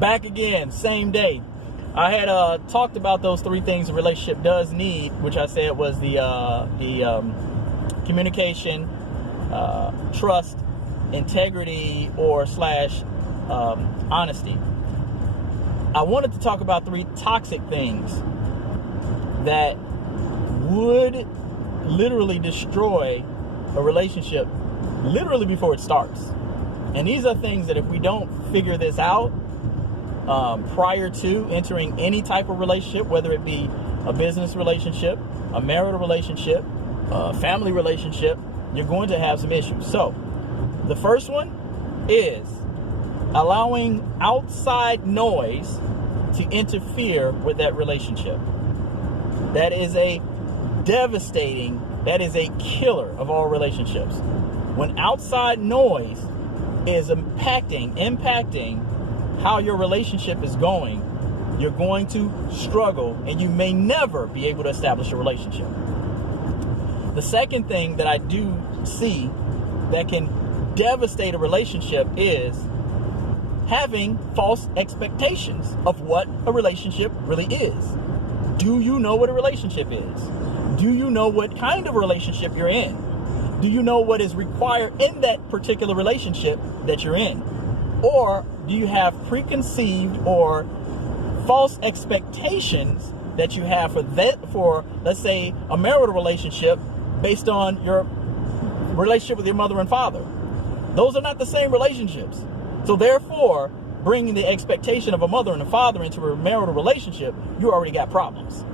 Back again, same day. I had talked about those three things a relationship does need, which I said was the communication, trust, integrity, or slash honesty. I wanted to talk about three toxic things that would literally destroy a relationship literally before it starts. And these are things that if we don't figure this out prior to entering any type of relationship, whether it be a business relationship, a marital relationship, a family relationship, you're going to have some issues. So the first one is allowing outside noise to interfere with that relationship. That is a devastating, that is a killer of all relationships. When outside noise is impacting how your relationship is going, you're going to struggle and you may never be able to establish a relationship. The second thing that I do see that can devastate a relationship is having false expectations of what a relationship really is. Do you know what a relationship is? Do you know what kind of relationship you're in? Do you know what is required in that particular relationship that you're in? Or do you have preconceived or false expectations that you have for let's say, a marital relationship based on your relationship with your mother and father? Those are not the same relationships. So therefore, bringing the expectation of a mother and a father into a marital relationship, you already got problems.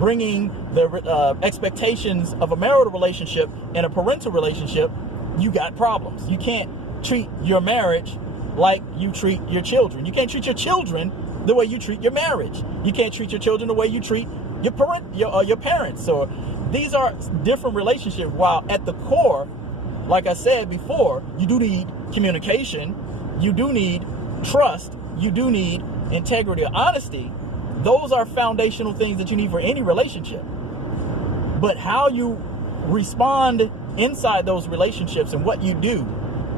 Bringing the expectations of a marital relationship and a parental relationship, you got problems. You can't treat your marriage like you treat your children. You can't treat your children the way you treat your marriage. You can't treat your children the way you treat your parents. So these are different relationships. While at the core, like I said before, you do need communication, you do need trust, you do need integrity or honesty. Those are foundational things that you need for any relationship. But how you respond inside those relationships and what you do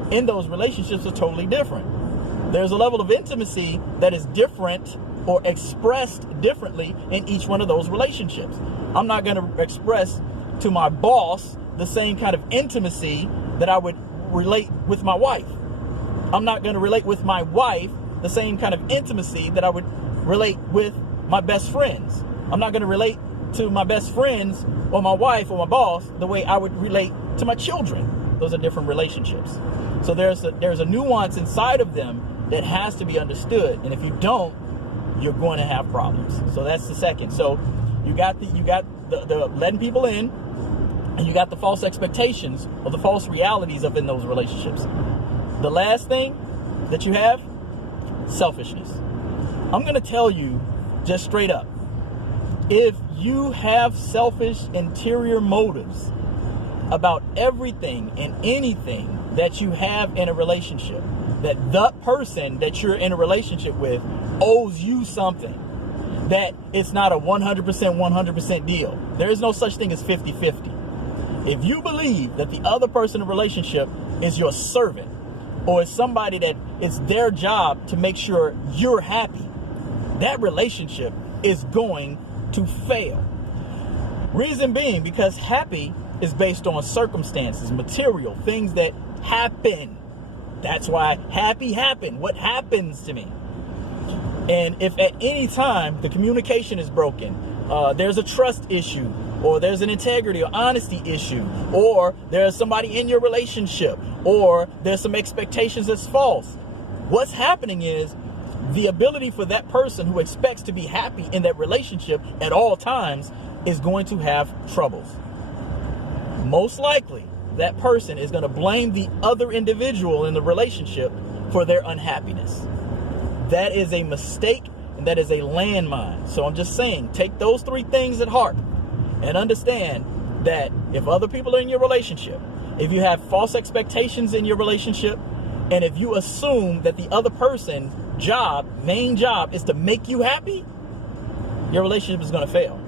in those relationships is totally different. There's a level of intimacy that is different or expressed differently in each one of those relationships. I'm not going to express to my boss the same kind of intimacy that I would relate with my wife. I'm not going to relate with my wife the same kind of intimacy that I would relate with my best friends. I'm not going to relate to my best friends or my wife or my boss the way I would relate to my children. Those are different relationships. So there's a nuance inside of them that has to be understood. And if you don't, you're going to have problems. So that's the second. So you got the letting people in, and you got the false expectations or the false realities of in those relationships. The last thing that you have, selfishness. I'm going to tell you just straight up, if you have selfish interior motives about everything and anything that you have in a relationship, that the person that you're in a relationship with owes you something, that it's not a 100% deal. There is no such thing as 50-50. If you believe that the other person in a relationship is your servant, or is somebody that it's their job to make sure you're happy, that relationship is going to fail. Reason being, because happy is based on circumstances, material, things that happen. That's why happy happened. What happens to me? And if at any time the communication is broken, there's a trust issue, or there's an integrity or honesty issue, or there's somebody in your relationship, or there's some expectations that's false, what's happening is the ability for that person who expects to be happy in that relationship at all times is going to have troubles. Most likely, that person is going to blame the other individual in the relationship for their unhappiness. That is a mistake, and that is a landmine. So I'm just saying, take those three things at heart and understand that if other people are in your relationship, if you have false expectations in your relationship, and if you assume that the other person's main job is to make you happy, your relationship is going to fail.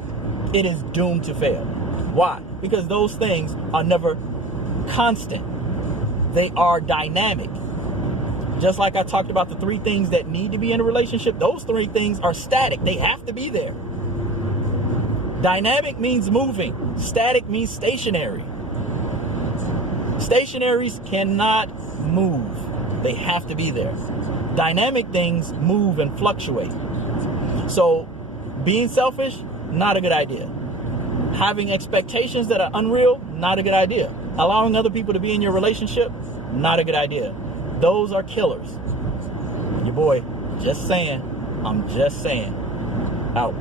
It is doomed to fail. Why? Because those things are never constant. They are dynamic. Just like I talked about the 3 things that need to be in a relationship, those 3 things are static. They have to be there. Dynamic means moving. Static means stationary. Stationaries cannot move. They have to be there. Dynamic things move and fluctuate. So being selfish, not a good idea. Having expectations that are unreal, not a good idea. Allowing other people to be in your relationship, not a good idea. Those are killers. Your boy, just saying. I'm just saying. Out.